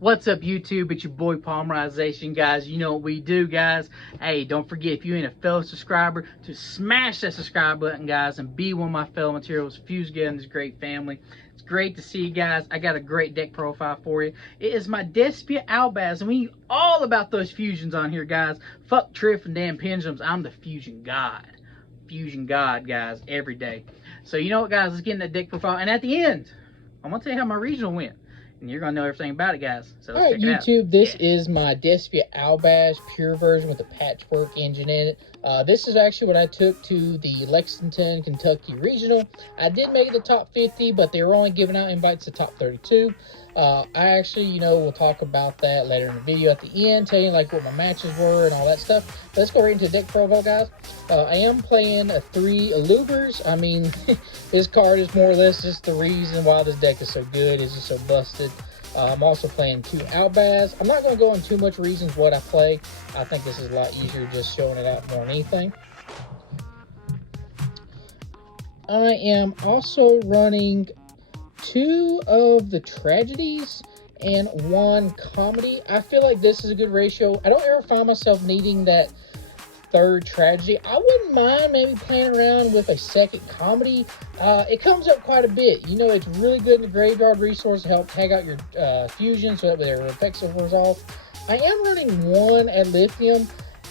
What's up, YouTube? It's your boy Polymerization, guys. You know what we do, guys. Hey, don't forget, if you ain't a fellow subscriber, to smash that subscribe button, guys, and be one of my fellow materials. Fuse together in this great family. It's great to see you guys. I got a great deck profile for you. It is my Despia Albaz, and we need all about those fusions on here, guys. Fuck Triff and damn pendulums. I'm the fusion god. Fusion god, guys, every day. So you know what, guys? Let's get in that deck profile. And at the end, I'm going to tell you how my regional went. And you're going to know everything about it, guys. So let's check it out. YouTube, this is my Despia Albaz pure version with the patchwork engine in it. This is actually what I took to the Lexington, Kentucky regional. I did make it the top 50, but they were only giving out invites to top 32. I actually, we'll talk about that later in the video at the end, tell you like what my matches were and all that stuff. But let's go right into deck profile, guys. I am playing 3 Albaz. I mean, this card is more or less just the reason why this deck is so good. It's just so busted. I'm also playing 2 Albaz. I'm not going to go into too much reasons what I play. I think this is a lot easier just showing it out more than anything. I am also running 2 of the tragedies and 1 comedy. I feel like this is a good ratio. I don't ever find myself needing that 3rd tragedy. I wouldn't mind maybe playing around with a 2nd comedy. It comes up quite a bit. It's really good in the graveyard resource to help tag out your fusion so that their effects will resolve. I am running 1 at lithium.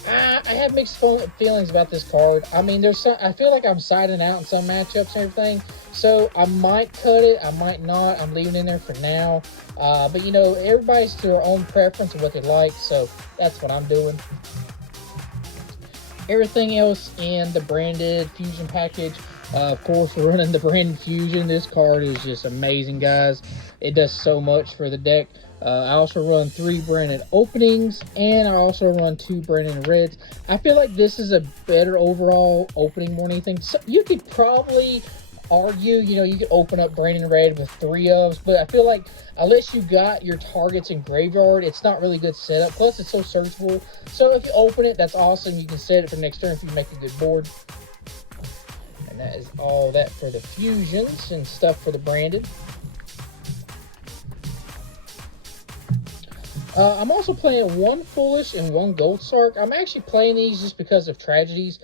I have mixed feelings about this card. I mean, I feel like I'm siding out in some matchups and everything. So I might cut it, I might not. I'm leaving it in there for now. But everybody's to their own preference of what they like. So that's what I'm doing. Everything else in the branded fusion package, of course, we're running the branded fusion. This card is just amazing, guys. It does so much for the deck. I also run 3 branded openings, and I also run 2 branded reds. I feel like this is a better overall opening more than anything. So you could probably argue, you could open up branded red with 3 ofs, but I feel like unless you got your targets in graveyard, it's not really good setup. Plus, it's so searchable. So if you open it, that's awesome. You can set it for next turn if you make a good board. And that is all that for the fusions and stuff for the branded. I'm also playing 1 Foolish and 1 Gold Sark. I'm actually playing these just because of tragedies.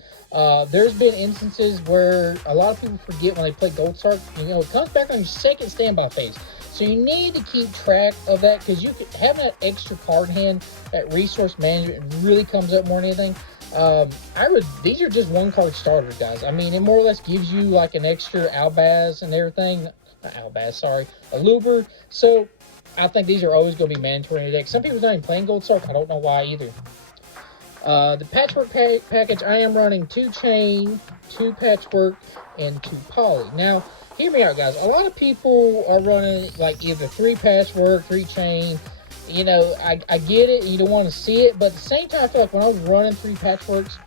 There's been instances where a lot of people forget when they play Gold Sark. It comes back on your 2nd standby phase. So you need to keep track of that, because you could have that extra card hand, that resource management really comes up more than anything. These are just 1 card starters, guys. I mean, it more or less gives you like an extra Albaz and everything. Not Albaz, sorry, a Luber. So I think these are always going to be mandatory in the deck. Some people are not even playing Gold Sark. I don't know why either. The patchwork package, I am running 2 chain, 2 patchwork, and 2 poly. Now, hear me out, guys. A lot of people are running like either 3 patchwork, 3 chain. I get it. You don't want to see it. But at the same time, I feel like when I was running 3 patchworks,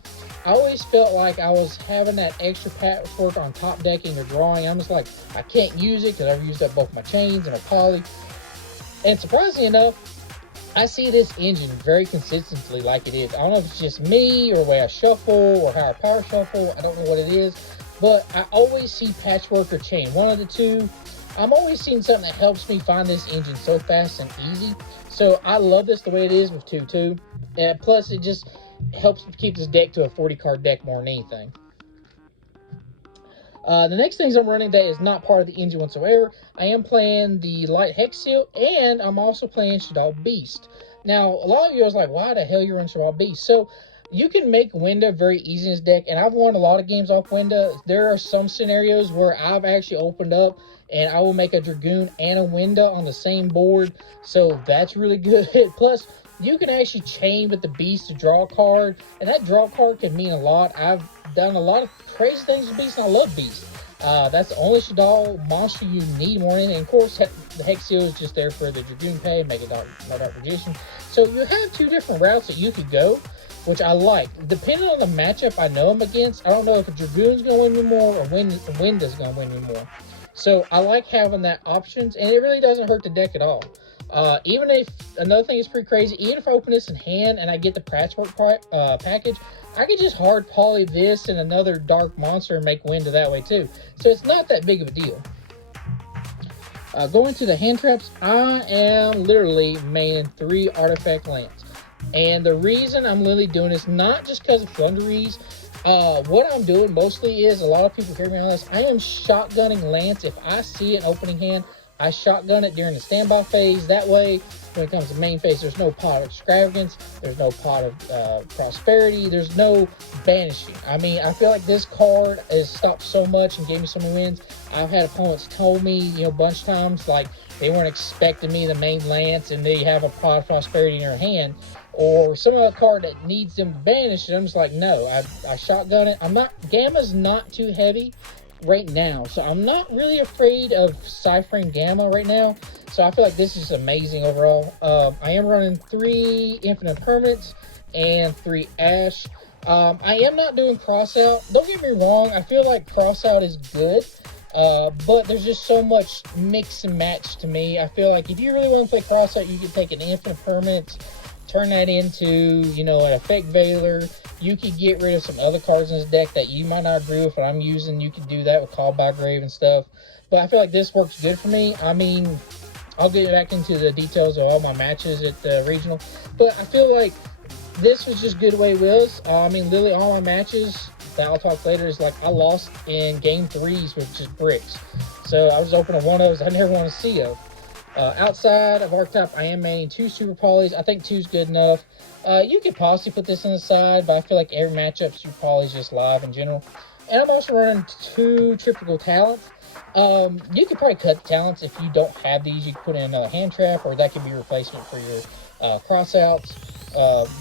I always felt like I was having that extra patchwork on top decking or drawing. I'm just like, I can't use it because I've used up both my chains and my poly. And surprisingly enough, I see this engine very consistently like it is. I don't know if it's just me or the way I shuffle or how I power shuffle. I don't know what it is. But I always see patchwork or chain. One of the two. I'm always seeing something that helps me find this engine so fast and easy. So I love this the way it is with 2-2. And plus, it just helps keep this deck to a 40-card deck more than anything. The next things I'm running that is not part of the engine whatsoever. I am playing the Light Hex Seal, and I'm also playing Shaddoll Beast. Now, a lot of you are like, why the hell you run Shaddoll Beast? So, you can make Winda very easy in this deck, and I've won a lot of games off Winda. There are some scenarios where I've actually opened up, and I will make a Dragoon and a Winda on the same board, so that's really good. Plus, you can actually chain with the Beast to draw a card, and that draw card can mean a lot. I've done a lot of crazy things with Beast, and I love Beast. That's the only Shaddoll monster you need more than. And of course, the Hex Seal is just there for the Dragoon pay, make it Dark Magician. So you have 2 different routes that you could go, which I like. Depending on the matchup I know I'm against, I don't know if a Dragoon's going to win me more or Winda's going to win me more. So I like having that options, and it really doesn't hurt the deck at all. Even if, another thing is pretty crazy, even if I open this in hand and I get the patchwork package, I could just hard poly this and another dark monster and make Winda that way too. So it's not that big of a deal. Going to the hand traps, I am literally maining 3 artifact lands. And the reason I'm literally doing this, not just because of Thunderies, what I'm doing mostly is, a lot of people hear me on this, I am shotgunning Lance. If I see an opening hand, I shotgun it during the standby phase. That way, when it comes to main phase, there's no pot of extravagance, there's no pot of prosperity, there's no banishing. I mean, I feel like this card has stopped so much and gave me so many wins. I've had opponents told me, you know, a bunch of times, like, they weren't expecting me to main Lance and they have a pot of prosperity in their hand, or some other card that needs them to banish it. I'm just like, no, I shotgun it. Gamma's not too heavy right now, so I'm not really afraid of ciphering Gamma right now. So I feel like this is amazing overall. I am running 3 infinite permanents and 3 ash. I am not doing crossout. Don't get me wrong, I feel like crossout is good, but there's just so much mix and match to me. I feel like if you really want to play crossout, you can take an infinite permanent, turn that into, you know, an effect Veiler. You could get rid of some other cards in this deck that you might not agree with what I'm using. You could do that with Call by Grave and stuff. But I feel like this works good for me. I mean, I'll get back into the details of all my matches at the regional. But I feel like this was just good the way it was. I mean, literally all my matches that I'll talk later is like I lost in game 3s with just bricks. So I was opening one of those I never want to see of. Outside of Archetype, I am maining 2 Super Polys. I think 2 is good enough. You could possibly put this on the side, but I feel like every matchup Super Poly is just live in general. And I'm also running 2 Triple Talents. You could probably cut the talents if you don't have these. You could put in another hand trap, or that could be a replacement for your crossouts.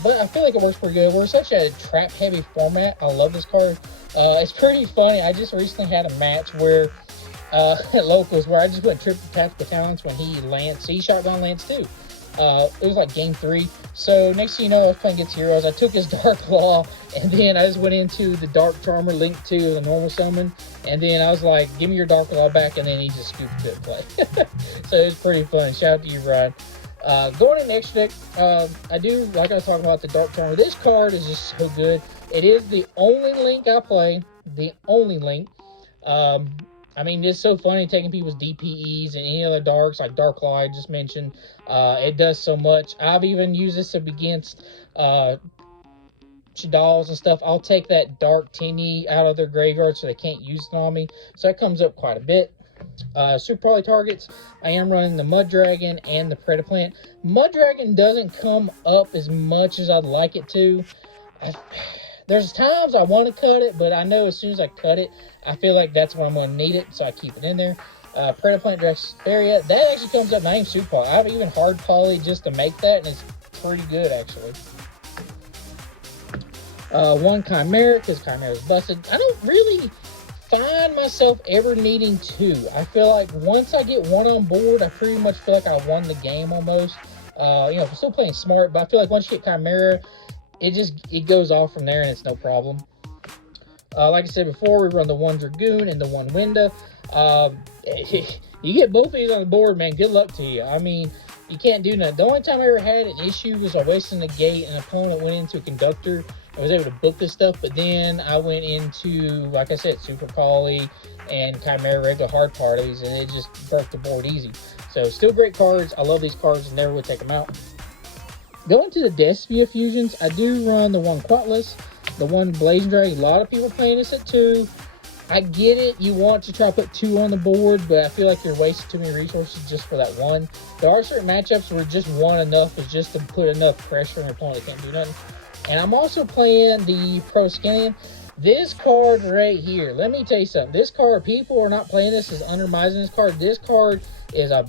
But I feel like it works pretty good. We're such a trap-heavy format. I love this card. It's pretty funny. I just recently had a match where at locals where I just went triple tactical talents when he shotgun Lance too. It was like game 3. So next thing you know, I was playing against heroes. I took his Dark Law, and then I just went into the Dark Charmer linked to the normal summon, and then I was like, give me your Dark Law back, and then he just scooped it play. So it was pretty fun. Shout out to you, Ryan. Going in the extra deck, I do, like I was talking about, the Dark Charmer. This card is just so good. It is the only link I play. The only link. I mean, it's so funny taking people's DPEs and any other darks, like Dark Law I just mentioned. It does so much. I've even used this against Shadals and stuff. I'll take that Dark Tinny out of their graveyard so they can't use it on me. So that comes up quite a bit. Super Poly targets, I am running the Mud Dragon and the Predaplant. Mud Dragon doesn't come up as much as I'd like it to. There's times I want to cut it, but I know as soon as I cut it, I feel like that's when I'm going to need it, so I keep it in there. Predaplant Despia, that actually comes up name Super Poly. I've even hard poly just to make that, and it's pretty good actually. 1 Chimera, because Chimera's busted. I don't really find myself ever needing 2. I feel like once I get 1 on board, I pretty much feel like I won the game almost. You know, I'm still playing smart, but I feel like once you get Chimera, it goes off from there and it's no problem. Like I said before, we run the 1 Dragoon and the 1 Winda. You get both of these on the board, man, good luck to you. I mean, you can't do nothing. The only time I ever had an issue was I wasted a gate and an opponent went into a conductor. I was able to book this stuff, but then I went into, like I said, Super Poly and Chimera regular hard parties, and it just broke the board easy. So still great cards. I love these cards and never would take them out. Going to the Despia fusions, I do run the 1 Quatless, the 1 Blazing Dragon. A lot of people playing this at 2. I get it. You want to try to put 2 on the board, but I feel like you're wasting too many resources just for that 1. There are certain matchups where just 1 enough is just to put enough pressure on your opponent that can't do nothing. And I'm also playing the Pro Scanning. This card right here, let me tell you something. This card, people are not playing this as undermizing this card. This card is a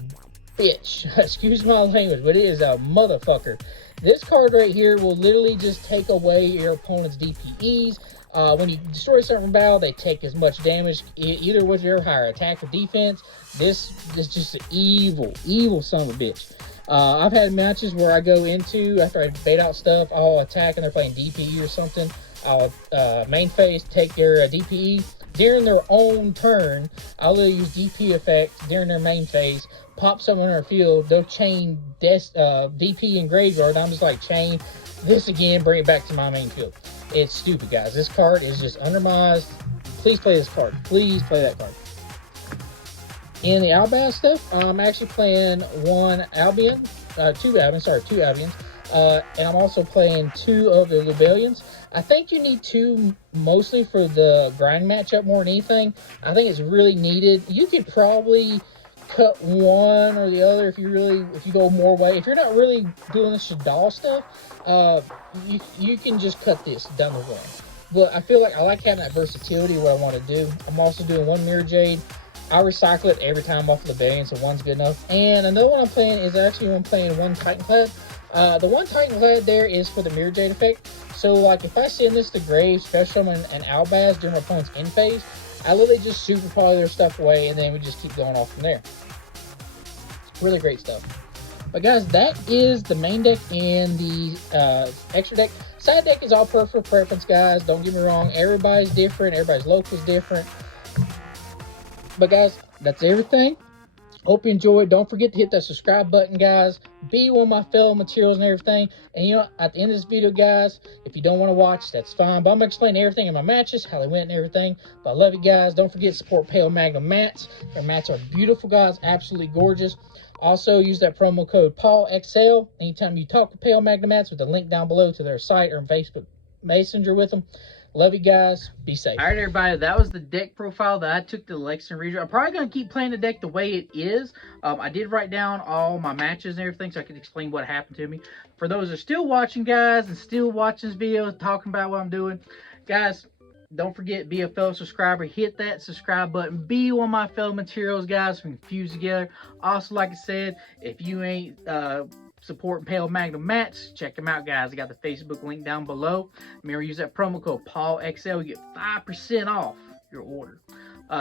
bitch. Excuse my language, but it is a motherfucker. This card right here will literally just take away your opponent's DPEs. When you destroy a certain battle, they take as much damage, either with your higher attack or defense. This is just an evil, evil son of a bitch. I've had matches where I go into, after I bait out stuff, I'll attack and they're playing DPE or something. I'll main phase, take their DPE. During their own turn, I'll use DP effect during their main phase, pop someone in their field, they'll chain DP and graveyard. I'm just like, chain this again, bring it back to my main field. It's stupid, guys. This card is just undermized. Please play this card. Please play that card. In the Albaz stuff, I'm actually playing one Albion, two Albions, and I'm also playing two of the Lubellians. I think you need two mostly for the grind matchup more than anything. I think it's really needed. You could probably cut one or the other if you go more way. If you're not really doing the Shadal stuff, you can just cut this down the line. But I feel like I like having that versatility what I want to do. I'm also doing one Mirror Jade. I recycle it every time off the Lubellian, so one's good enough. And another one I'm playing is actually I'm playing one Titanclad. The one Titanclad there is for the Mirror Jade effect. So like if I send this to Grave, Special Summon, and Albaz during my opponent's end phase, I literally just super poly their stuff away, and then we just keep going off from there. Really great stuff. But guys, that is the main deck and the extra deck. Side deck is all personal preference, guys. Don't get me wrong. Everybody's different. Everybody's local is different. But guys, that's everything. Hope you enjoyed. Don't forget to hit that subscribe button, guys. Be one of my fellow materials and everything. And you know, at the end of this video, guys, if you don't want to watch, that's fine. But I'm going to explain everything in my matches, how they went and everything. But I love you guys. Don't forget to support Pale Magnum mats. Their mats are beautiful, guys. Absolutely gorgeous. Also, use that promo code PaulXL anytime you talk to Pale Magnum mats with the link down below to their site or Facebook Messenger with them. Love you guys. Be safe. All right, everybody. That was the deck profile that I took to the Lexington region. I'm probably going to keep playing the deck the way it is. I did write down all my matches and everything so I could explain what happened to me. For those that are still watching, guys, and still watching this video, talking about what I'm doing, guys, don't forget, be a fellow subscriber. Hit that subscribe button. Be one of my fellow materials, guys. We can fuse together. Also, like I said, if you ain't supporting Pale Magnum mats, check them out, guys. I got the Facebook link down below. Remember, use that promo code PaulXL. You get 5% off your order.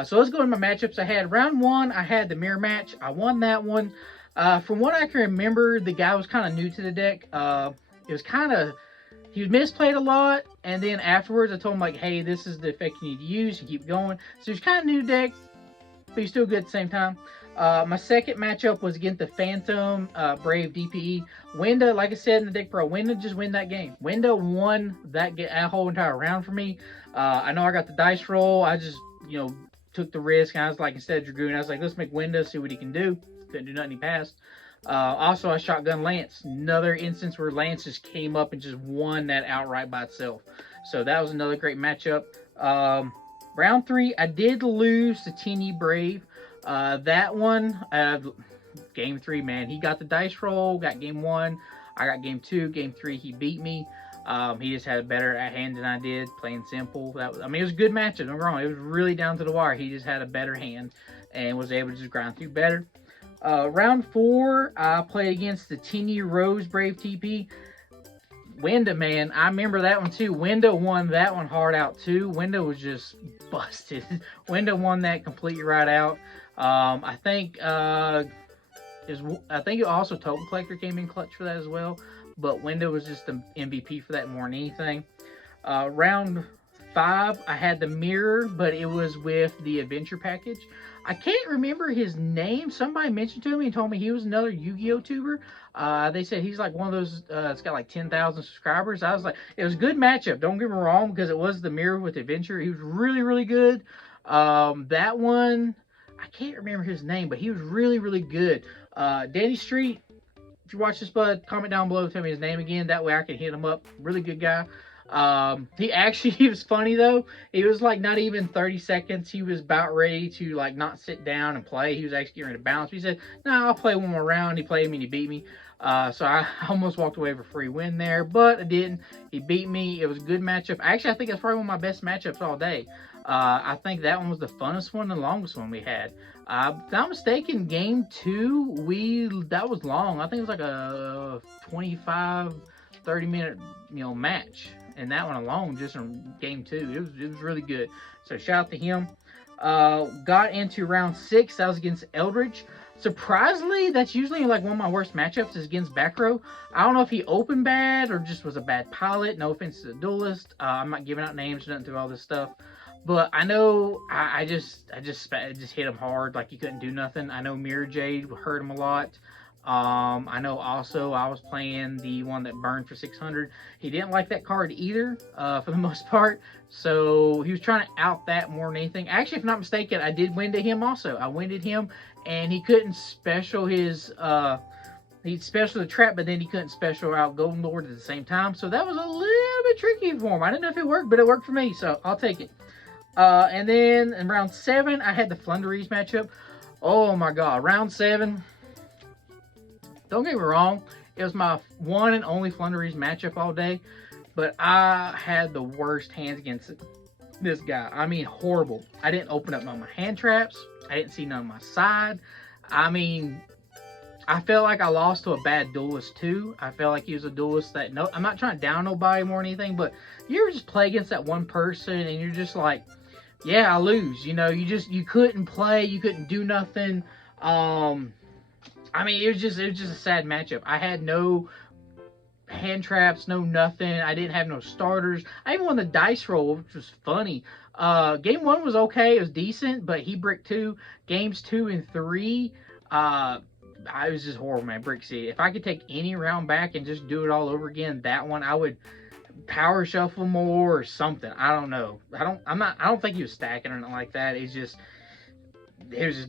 So let's go to my matchups. I had round one. I had the mirror match. I won that one. From what I can remember, the guy was kind of new to the deck. It was kind of... He was misplayed a lot, and then afterwards I told him, like, hey, this is the effect you need to use, and keep going. So he's kind of new deck, but he's still good at the same time. My second matchup was against the Phantom Brave DPE. Winda, like I said in the Deck Pro, Winda just win that game. Winda won that whole entire round for me. I know I got the dice roll. I just, took the risk. And I was like, instead of Dragoon, I was like, let's make Winda, see what he can do. Couldn't do nothing, he passed. Also, I shotgun Lance. Another instance where Lance just came up and just won that outright by itself. So that was another great matchup. Round three, I did lose to Teeny Brave. That one, game three, man. He got the dice roll, got game one. I got game two. Game three, he beat me. He just had a better hand than I did, playing simple. It was a good matchup, don't get me wrong. It was really down to the wire. He just had a better hand and was able to just grind through better. Round four, I played against the Teeny Rose Brave TP. Winda, man, I remember that one too. Winda won that one hard out too. Winda was just busted. Winda won that completely right out. I think also Token Collector came in clutch for that as well. But Winda was just the MVP for that more than anything. Round five, I had the mirror, but it was with the adventure package. I can't remember his name. Somebody mentioned to me and told me he was another Yu-Gi-Oh tuber. They said he's like one of those, it's got like 10,000 subscribers. I was like, it was a good matchup. Don't get me wrong, because it was the mirror with adventure. He was really, really good. That one, I can't remember his name, but he was really, really good. Danny Street, if you watch this, bud, comment down below, tell me his name again. That way I can hit him up. Really good guy. He was funny though. It was like not even 30 seconds. He was about ready to like not sit down and play. He was actually getting ready to bounce. He said, no, I'll play one more round. He played me and he beat me. So I almost walked away with a free win there, but I didn't. He beat me. It was a good matchup. Actually, I think it's probably one of my best matchups all day. I think that one was the funnest one, the longest one we had. If I'm not mistaken, game two, that was long. I think it was like a 25, 30 minute, match. And that one alone, just in game two, it was really good. So shout out to him. Got into round six. That was against Eldridge. Surprisingly, that's usually like one of my worst matchups is against back row. I don't know if he opened bad or just was a bad pilot. No offense to the duelist. I'm not giving out names or nothing through all this stuff. But I know I just hit him hard, like he couldn't do nothing. I know Mirror Jade hurt him a lot. I know also I was playing the one that burned for 600. He didn't like that card either, for the most part. So he was trying to out that more than anything. Actually, if I'm not mistaken, I did win to him also. I winded him, and he couldn't special his he'd special the trap, but then he couldn't special out Golden Lord at the same time. So that was a little bit tricky for him. I didn't know if it worked, but it worked for me, so I'll take it. And then in round 7, I had the Flunderies matchup. Oh my god, round 7. Don't get me wrong, it was my one and only Flunderies matchup all day, but I had the worst hands against this guy. I mean, horrible. I didn't open up none of my hand traps. I didn't see none on my side. I mean, I felt like I lost to a bad duelist too. I felt like he was a duelist that, no, I'm not trying to down nobody more or anything, but you ever just play against that one person and you're just like, yeah, I lose. You know, you couldn't play, you couldn't do nothing. I mean, it was just a sad matchup. I had no hand traps, no nothing. I didn't have no starters. I even won the dice roll, which was funny. Game 1 was okay. It was decent, but he bricked 2. Games 2 and 3, I was just horrible, man. Brick City. If I could take any round back and just do it all over again, that one I would power shuffle more or something. I don't know. I don't think he was stacking or anything like that. It was just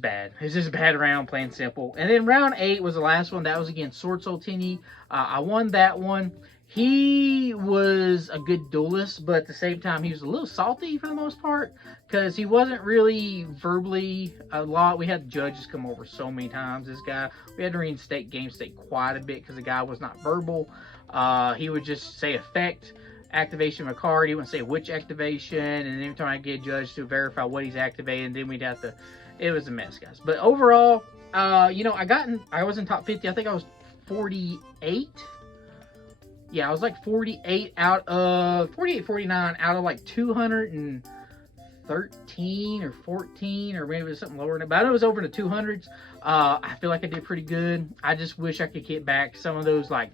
bad. It was just a bad round, plain simple. And then round 8 was the last one. That was against Sword Soul Tinny. I won that one. He was a good duelist, but at the same time, he was a little salty for the most part because he wasn't really verbally a lot. We had judges come over so many times. This guy, we had to reinstate game state quite a bit because the guy was not verbal. He would just say effect, activation of a card. He wouldn't say which activation, and every time I get judged to verify what he's activating, then we'd have to. It was a mess, guys. But overall, you know, I was in top 50. I think I was 48. Yeah, I was like 48 out of 48, 49 out of like 213 or 14, or maybe it was something lower than that. But I know it was over the 200s. I feel like I did pretty good. I just wish I could get back some of those like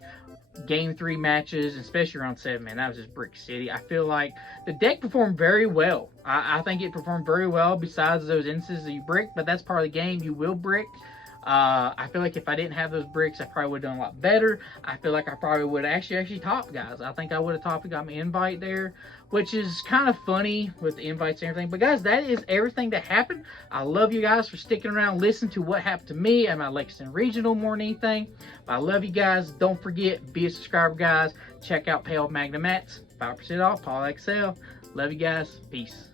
game 3 matches, especially around 7, man. That was just Brick City. I feel like the deck performed very well. I think it performed very well besides those instances that you brick, but that's part of the game. You will brick. I feel like if I didn't have those bricks, I probably would have done a lot better. I feel like I probably would have actually topped, guys. I think I would have topped and got my invite there, which is kind of funny with the invites and everything. But guys, that is everything that happened. I love you guys for sticking around, listening to what happened to me at my Lexington Regional more than anything. But I love you guys. Don't forget, be a subscriber, guys. Check out Pale Magnum Mats, 5% off, Paul XL. Love you guys. Peace.